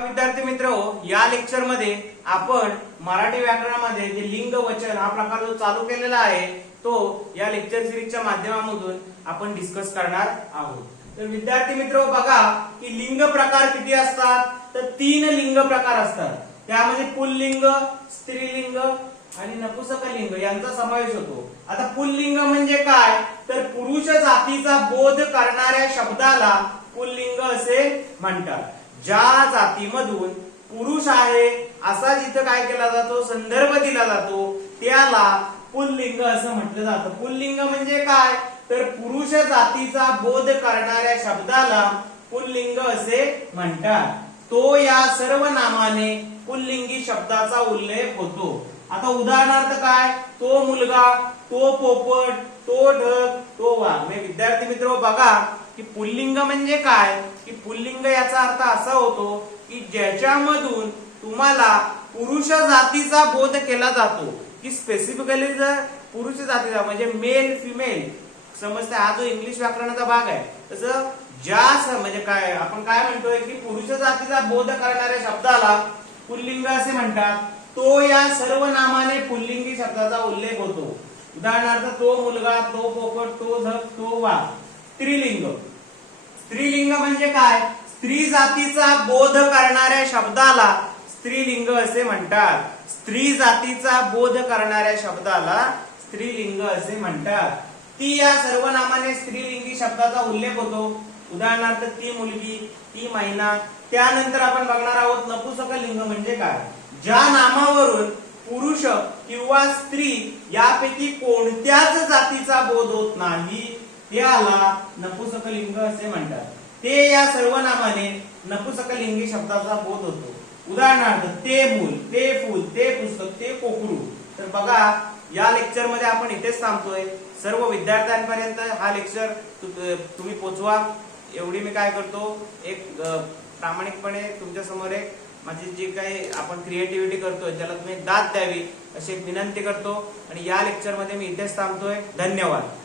विद्यार्थी मित्र या लेक्चरमध्ये आपण मराठी व्याकरणामध्ये जे लिंग वचन हा प्रकार जो चालू केलेला आहे तो या लेक्चर सिरीजच्या माध्यमामधून आपण डिस्कस करणार आहोत. तर विद्यार्थी मित्र बघा की लिंग प्रकार किती असतात? तर तीन लिंग प्रकार असतात. त्यामध्ये पुल्लिंग स्त्रीलिंग आणि नपुसक लिंग यांचा समावेश होतो. आता पुल्लिंग म्हणजे काय? तर पुरुष जातीचा बोध करणाऱ्या शब्दाला पुल्लिंग असे म्हणतात. ज्या जातीमधून पुरुष आहे असा जिथं काय केला जातो संदर्भ दिला जातो त्याला पुल्लिंग असं म्हटलं जातं. पुल्लिंग म्हणजे काय? तर पुरुष जातीचा बोध करणाऱ्या शब्दाला पुल्लिंग असे म्हणतात. तो या सर्व नामाने पुल्लिंगी शब्दाचा उल्लेख होतो. आता उदाहरणार्थ काय? तो मुलगा तो पोपट तो ढग तो वाघ. म्हणजे विद्यार्थी मित्र बघा की पुल्लिंग म्हणजे काय? की पुल्लिंग याचा अर्थ असा होतो की ज्याच्यामधून तुम्हाला पुरुष जातीचा बोध केला जातो. की स्पेसिफिकली जर पुरुष जातीचा म्हणजे मेल फिमेल समजते हा जो इंग्लिश व्याकरणाचा भाग आहे. तसं ज्या म्हणजे काय आपण काय म्हणतोय की पुरुष जातीचा बोध करणाऱ्या शब्दाला पुल्लिंग असे म्हणतात. तो या सर्व नामाने पुल्लिंगी शब्दाचा उल्लेख होतो. उदाहरणार्थ तो मुलगा तो पोपट तो धक तो वाघ. स्त्रीलिंग. स्त्रीलिंग म्हणजे काय? स्त्री जातीचा बोध करणाऱ्या शब्दाला स्त्रीलिंग असे म्हणतात. स्त्री जातीचा बोध करणाऱ्या शब्दाला स्त्रीलिंग असे म्हणतात. ती या सर्व नामाने स्त्रीलिंगी शब्दाचा उल्लेख होतो. उदाहरणार्थ ती मुलगी ती महिना त्यानंतर आपण बघणार आहोत नपुसक लिंग म्हणजे काय? ज्या नामावरून पुरुष किंवा स्त्री यापैकी कोणत्याच जातीचा बोध होत नाही त्याला नपुसक असे म्हणतात. ते या सर्व नामाने नपुसक शब्दाचा बोध होतो. उदाहरणार्थ ते मूल ते फूल ते पुस्तक ते कोकरू. तर बघा या लेक्चरमध्ये आपण इथेच थांबतोय. सर्व विद्यार्थ्यांपर्यंत हा लेक्चर तुम्ही पोचवा. एवढी मी काय करतो एक प्रामाणिकपणे तुमच्यासमोर एक माझी जी काही आपण क्रिएटिव्हिटी करतोय त्याला तुम्ही दाद द्यावी अशी एक विनंती करतो. आणि या लेक्चरमध्ये मी इथेच थांबतोय. धन्यवाद.